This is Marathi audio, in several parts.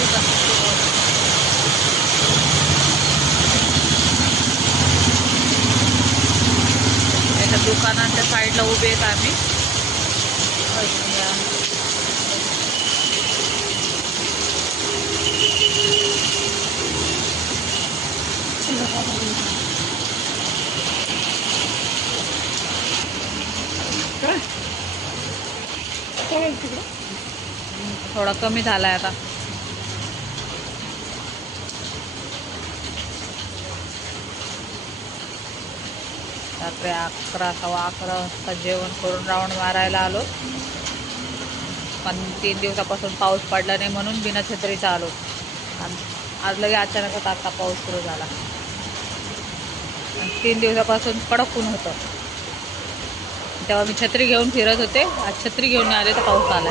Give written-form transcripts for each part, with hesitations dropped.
पाऊस याच्या दुकानाच्या साईडला उभे आहेत आम्ही. थोडा कमी झालाय आता. रात्री 11 सव्वा 11 वाजता जेवण करून राऊंड मारायला आलो. पण 3 दिवसापासून पाऊस पडला नाही म्हणून बिना छत्रीचा आलो. आणि आज लगे अचानकच आता पाऊस सुरू झाला. 3 दिवसापासून कडक ऊन होतं. तेव्हा मी छत्री घेऊन फिरत होते. आज छत्री घेऊन आले तर पाऊस आला.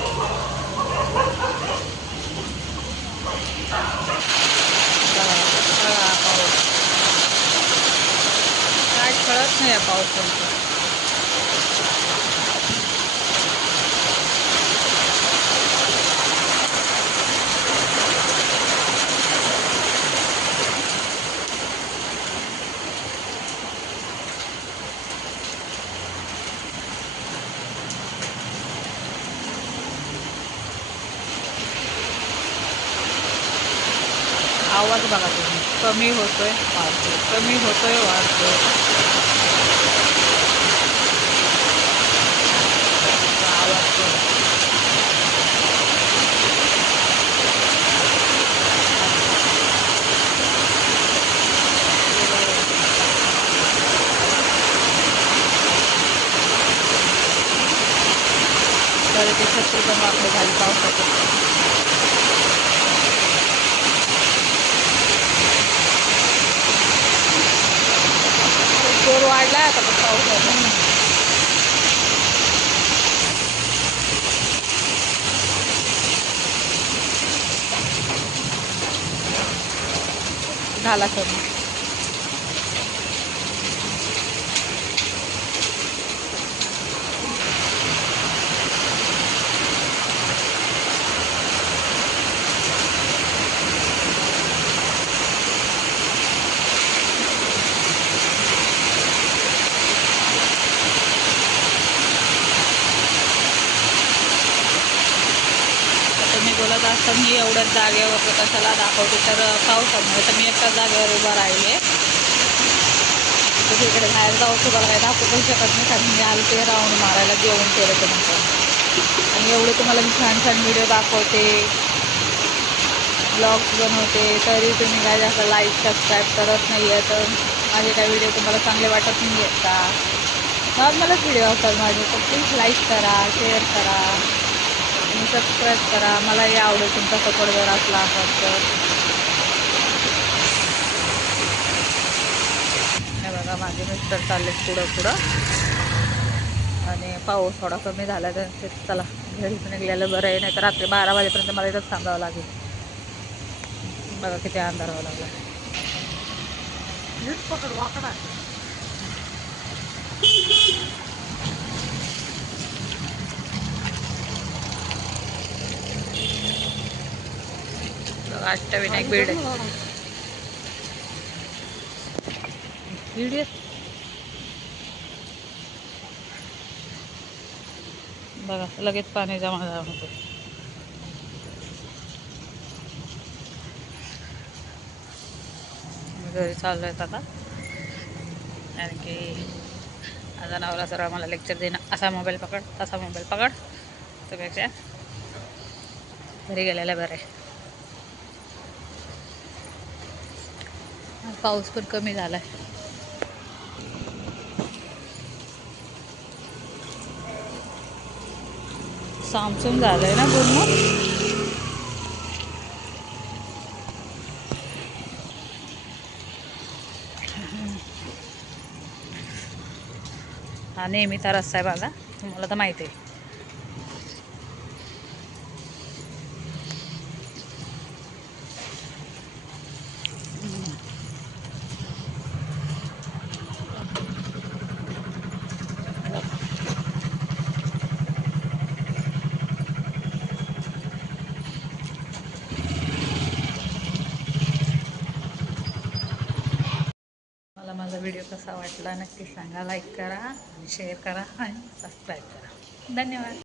पाऊस काय कळत नाही या पावसाचं. आवाज बघा तुम्ही, कमी होतोय वाढतोय, कमी होतोय वाढतोय. आवाज तर ते छत्री पण वापरे झाली पावसाचं. जोर वाढलाय आता पण पावसाचा. झाला कमी. बोलत असतं मी एवढ्याच जागेवर कशाला दाखवते, तर पावसामुळे तर मी एकाच जागेवर उभा राहिले. तिकडे बाहेर जाऊ तुम्हाला काही दाखवू पण शकत नाही, कारण मी आले ते राऊंड मारायला जेवण केलं ते नंतर. आणि एवढे तुम्हाला मी छान छान व्हिडिओ दाखवते, ब्लॉग्स बनवते, तरी तुम्ही काय जास्त लाईक सबस्क्राईब करत नाही आहे. तर माझे काय व्हिडिओ तुम्हाला चांगले वाटत नाही आहेत का? नॉर्मलच व्हिडिओ असतात माझे, तर प्लीज लाईक करा, शेअर करा आणि सबस्क्राईब करा. मलाही आवडेल तुमचा सपोर्ट जर असला असेल तर. हे बघा माझे मिस्टर चालले पुढं आणि पाऊस थोडा कमी झाला तर ते चला घरीच निघलेलं बरं आहे, नाही तर रात्री 12 वाजेपर्यंत मला इथंच थांबावं लागेल. बघा किती अंधार व्हावं लागला. पकड वाकडा अष्टविनायक बीड बघा लगेच पाणी जमा होतं. घरी चाललो आहेत आता, कारण की माझा नवरा सर्व मला लेक्चर देणं, असा मोबाईल पकड तसा मोबाईल पकड, त्यापेक्षा घरी गेलेला बरं आहे. पाऊस पण कमी झालाय. सामसूम झालंय ना पूर्ण. हा नेहमीचा रस्ता आहे माझा, तुम्हाला तर माहिती आहे. माझा व्हिडिओ कसा वाटला नक्की सांगा. लाईक करा आणि शेअर करा आणि सबस्क्राईब करा. धन्यवाद.